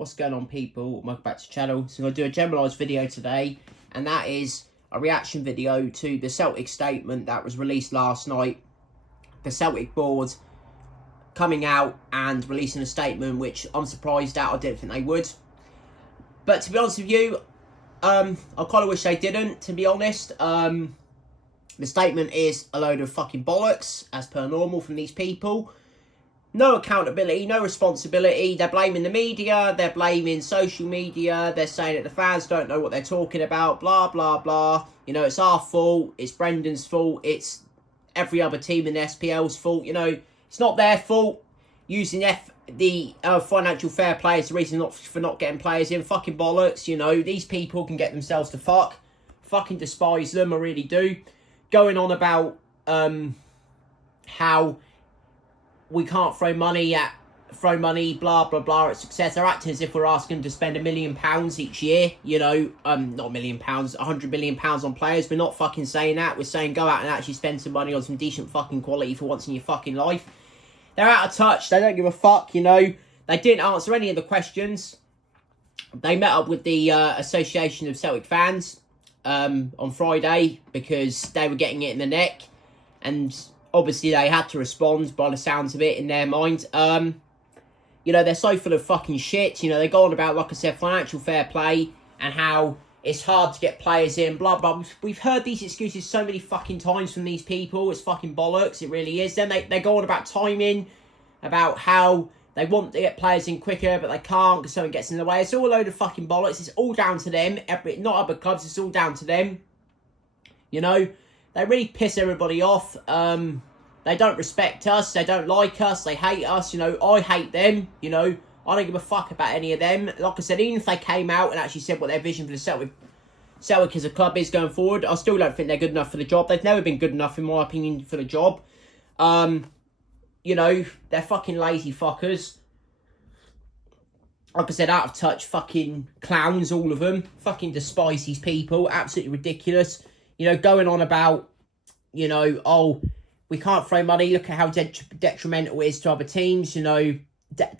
What's going on, people? Welcome back to the channel. So I'm going to do a generalised video today, and that is a reaction video to the Celtic statement that was released last night. The Celtic board coming out and releasing a statement which I'm surprised at. I didn't think they would. But to be honest with you, I kind of wish they didn't, to be honest. The statement is a load of fucking bollocks, as per normal, from these people. No accountability, no responsibility. They're blaming the media, they're blaming social media, they're saying that the fans don't know what they're talking about, blah, blah, blah. You know, it's our fault, it's Brendan's fault, it's every other team in the SPL's fault. You know, it's not their fault. Using the financial fair play as the reason for not getting players in. Fucking bollocks, you know. These people can get themselves to fuck. Fucking despise them, I really do. Going on about how we can't throw money, blah, blah, blah, at success. They're acting as if we're asking them to spend £1 million each year, you know, not £1 million, £100 million on players. We're not fucking saying that. We're saying go out and actually spend some money on some decent fucking quality for once in your fucking life. They're out of touch. They don't give a fuck, you know. They didn't answer any of the questions. They met up with the Association of Celtic Fans on Friday because they were getting it in the neck. And obviously, they had to respond by the sounds of it in their mind. You know, they're so full of fucking shit. You know, they go on about, like I said, financial fair play and how it's hard to get players in, blah, blah. We've heard these excuses so many fucking times from these people. It's fucking bollocks. It really is. Then they go on about timing, about how they want to get players in quicker, but they can't because something gets in the way. It's all a load of fucking bollocks. It's all down to them. Not other clubs. It's all down to them. You know, they really piss everybody off. They don't respect us. They don't like us. They hate us. You know, I hate them. You know, I don't give a fuck about any of them. Like I said, even if they came out and actually said what their vision for the Celtic as a club is going forward, I still don't think they're good enough for the job. They've never been good enough, in my opinion, for the job. You know, they're fucking lazy fuckers. Like I said, out of touch fucking clowns, all of them. Fucking despise these people. Absolutely ridiculous. You know, going on about, you know, oh, we can't throw money. Look at how detrimental it is to other teams. You know,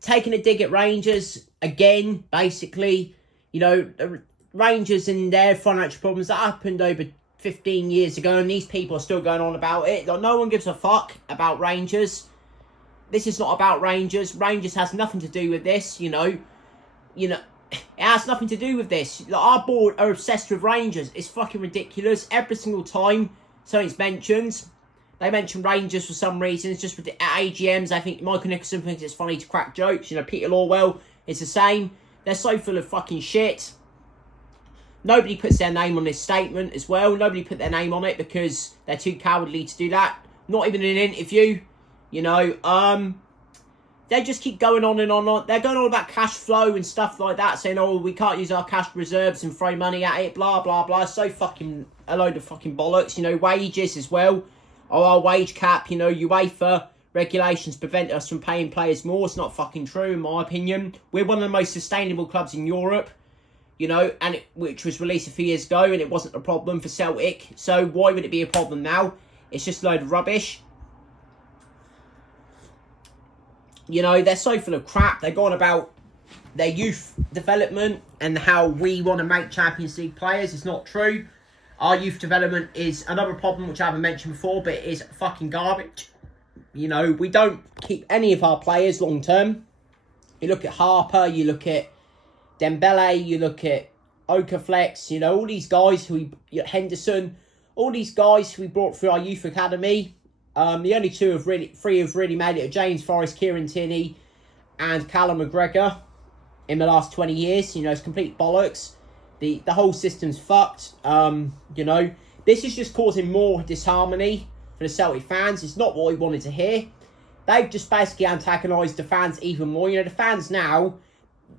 taking a dig at Rangers again, basically. You know, the Rangers and their financial problems that happened over 15 years ago, and these people are still going on about it. Like, no one gives a fuck about Rangers. This is not about Rangers. Rangers has nothing to do with this, you know. It has nothing to do with this. Like, our board are obsessed with Rangers. It's fucking ridiculous. Every single time something's mentioned, they mention Rangers for some reason. It's just at AGMs. I think Michael Nicholson thinks it's funny to crack jokes. You know, Peter Lawwell is the same. They're so full of fucking shit. Nobody puts their name on this statement as well. Nobody put their name on it because they're too cowardly to do that. Not even in an interview. You know, they just keep going on and on. They're going on about cash flow and stuff like that, saying, oh, we can't use our cash reserves and throw money at it, blah, blah, blah. So fucking, a load of fucking bollocks. You know, wages as well. Oh, our wage cap, you know, UEFA regulations prevent us from paying players more. It's not fucking true, in my opinion. We're one of the most sustainable clubs in Europe, you know, and which was released a few years ago, and it wasn't a problem for Celtic. So why would it be a problem now? It's just a load of rubbish. You know, they're so full of crap. They're going about their youth development and how we want to make Champions League players. It's not true. Our youth development is another problem, which I haven't mentioned before, but it is fucking garbage. You know, we don't keep any of our players long term. You look at Harper, you look at Dembele, you look at Okaflex, you know, all these guys Henderson, all these guys who we brought through our youth academy. The only three have really made it are James Forrest, Kieran Tierney, and Callum McGregor in the last 20 years. You know, it's complete bollocks. The whole system's fucked. You know, this is just causing more disharmony for the Celtic fans. It's not what we wanted to hear. They've just basically antagonised the fans even more. You know, the fans now,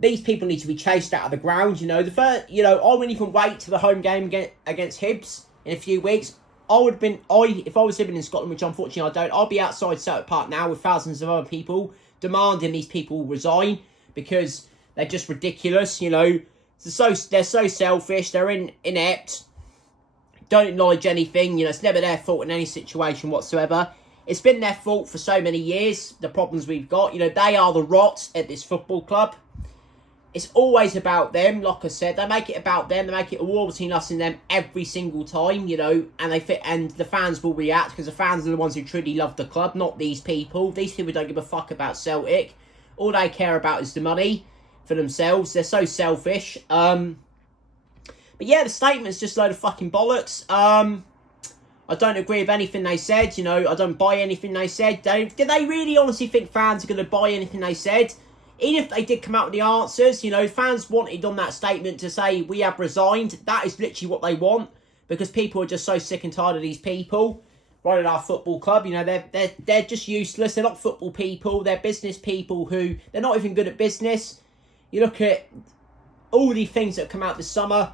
these people need to be chased out of the ground. You know, I wouldn't even wait to the home game against Hibs in a few weeks. If I was living in Scotland, which unfortunately I don't, I'll be outside Celtic Park now with thousands of other people demanding these people resign because they're just ridiculous, you know. They're so selfish, they're inept, don't acknowledge anything, you know, it's never their fault in any situation whatsoever. It's been their fault for so many years, the problems we've got. You know, they are the rot at this football club. it's always about them. Like I said, they make it about them. They make it a war between us and them every single time, you know. And the fans will react because the fans are the ones who truly love the club, not these people. These people don't give a fuck about Celtic. All they care about is the money for themselves. They're so selfish. But yeah, the statement's just a load of fucking bollocks. I don't agree with anything they said. You know, I don't buy anything they said. Did they really honestly think fans are going to buy anything they said? Even if they did come out with the answers, you know, fans wanted on that statement to say, we have resigned. That is literally what they want. Because people are just so sick and tired of these people running our football club. You know, they're just useless. They're not football people. They're business people who, they're not even good at business. You look at all the things that have come out this summer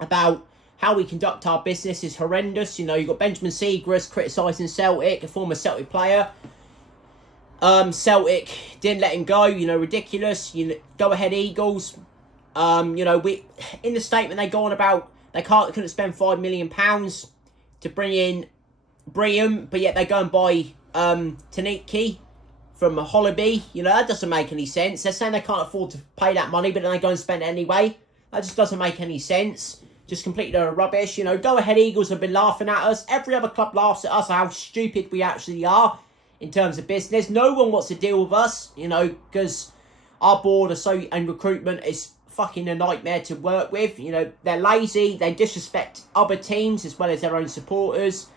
about how we conduct our business is horrendous. You know, you've got Benjamin Seagrass criticising Celtic, a former Celtic player. Celtic didn't let him go, you know, ridiculous. You know, go ahead Eagles. You know, in the statement they go on about they couldn't spend £5 million to bring in Brigham, but yet they go and buy Taniki from Holiday. You know, that doesn't make any sense. They're saying they can't afford to pay that money, but then they go and spend it anyway. That just doesn't make any sense. Just completely rubbish. You know, go ahead Eagles have been laughing at us. Every other club laughs at us how stupid we actually are in terms of business. No one wants to deal with us, you know, because our board and recruitment is fucking a nightmare to work with. You know, they're lazy. They disrespect other teams as well as their own supporters.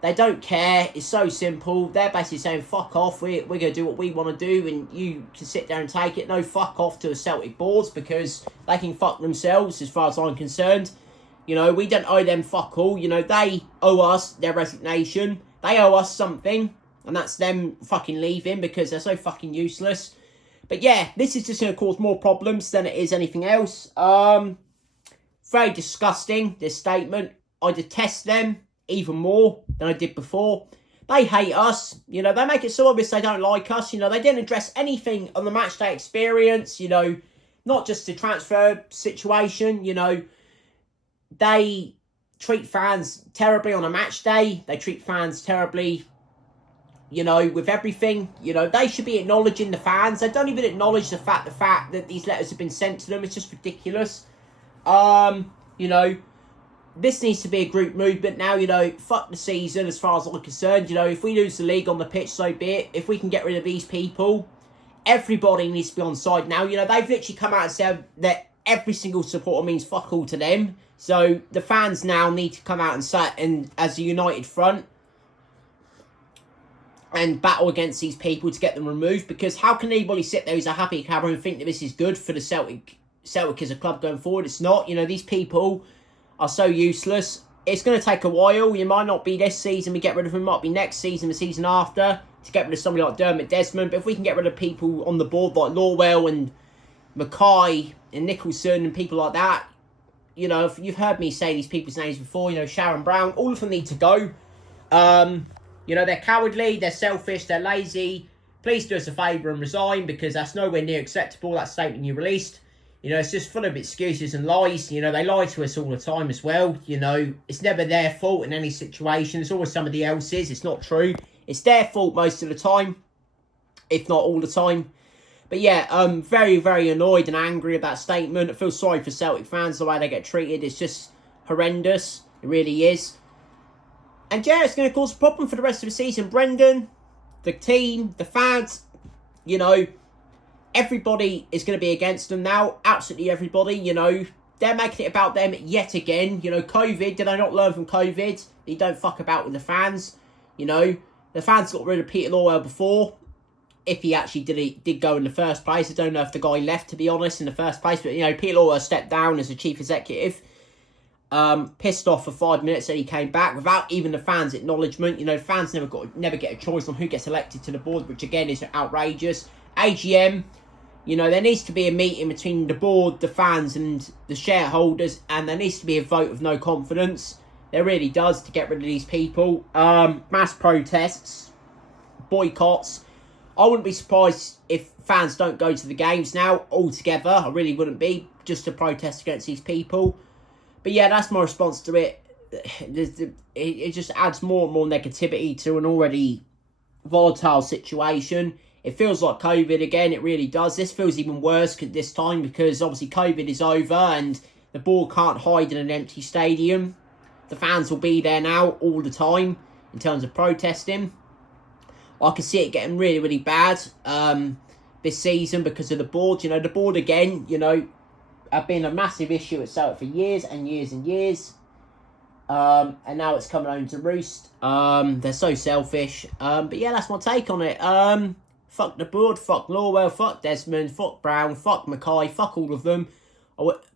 They don't care. It's so simple. They're basically saying, fuck off. We're going to do what we want to do and you can sit there and take it. No, fuck off to the Celtic boards because they can fuck themselves as far as I'm concerned. You know, we don't owe them fuck all. You know, they owe us their resignation. They owe us something. And that's them fucking leaving because they're so fucking useless. But yeah, this is just going to cause more problems than it is anything else. Very disgusting, this statement. I detest them even more than I did before. They hate us. You know, they make it so obvious they don't like us. You know, they didn't address anything on the matchday experience. You know, not just the transfer situation. You know, they treat fans terribly on a match day. They treat fans terribly, you know, with everything. You know, they should be acknowledging the fans. They don't even acknowledge the fact that these letters have been sent to them. It's just ridiculous. You know, this needs to be a group movement now. You know, fuck the season as far as I'm concerned. You know, if we lose the league on the pitch, so be it. If we can get rid of these people, everybody needs to be on side now. You know, they've literally come out and said that every single supporter means fuck all to them. So the fans now need to come out and say, and as a united front, and battle against these people to get them removed. Because how can anybody sit there who's a happy camera and think that this is good for the Celtic as a club going forward? It's not. You know, these people are so useless. It's going to take a while. You might not be this season we get rid of them. It might be next season, the season after, to get rid of somebody like Dermot Desmond. But if we can get rid of people on the board like Lorwell and Mackay and Nicholson and people like that, you know, if you've heard me say these people's names before, you know, Sharon Brown, all of them need to go. You know, they're cowardly, they're selfish, they're lazy. Please do us a favour and resign because that's nowhere near acceptable, that statement you released. You know, it's just full of excuses and lies. You know, they lie to us all the time as well. You know, it's never their fault in any situation. It's always somebody else's. It's not true. It's their fault most of the time, if not all the time. But yeah, I'm very, very annoyed and angry about that statement. I feel sorry for Celtic fans, the way they get treated. It's just horrendous. It really is. And yeah, it's going to cause a problem for the rest of the season. Brendan, the team, the fans, you know, everybody is going to be against them now. Absolutely everybody, you know. They're making it about them yet again. You know, COVID, did I not learn from COVID? You don't fuck about with the fans. You know, the fans got rid of Peter Lorwell before. If he actually did go in the first place. I don't know if the guy left, to be honest, in the first place. But, you know, Peter Lorwell stepped down as the chief executive. Pissed off for 5 minutes and he came back without even the fans' acknowledgement. You know, fans never get a choice on who gets elected to the board, which again is outrageous. AGM, you know, there needs to be a meeting between the board, the fans and the shareholders, and there needs to be a vote of no confidence. There really does, to get rid of these people. Mass protests, boycotts. I wouldn't be surprised if fans don't go to the games now altogether. I really wouldn't be, just to protest against these people. But yeah, that's my response to it. It just adds more and more negativity to an already volatile situation. It feels like COVID again, it really does. This feels even worse this time because obviously COVID is over and the board can't hide in an empty stadium. The fans will be there now all the time in terms of protesting. I can see it getting really, really bad this season because of the board. You know, the board again, you know, have been a massive issue at Celtic for years and years and years. And now it's coming home to roost. They're so selfish. But yeah, that's my take on it. Fuck the board, fuck Lorwell, fuck Desmond, fuck Brown, fuck Mackay, fuck all of them.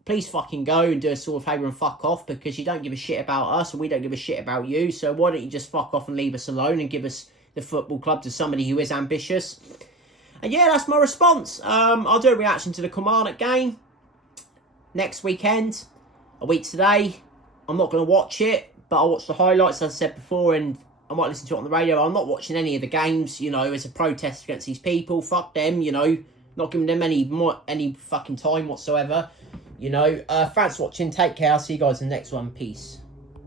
Please fucking go and do us all a favour and fuck off because you don't give a shit about us and we don't give a shit about you. So why don't you just fuck off and leave us alone and give us the football club to somebody who is ambitious. And yeah, that's my response. I'll do a reaction to the Kilmarnock game next weekend, a week today. I'm not going to watch it, but I'll watch the highlights, as I said before, and I might listen to it on the radio. I'm not watching any of the games, you know, as a protest against these people. Fuck them, you know, not giving them any fucking time whatsoever. You know, thanks for watching. Take care. I'll see you guys in the next one. Peace.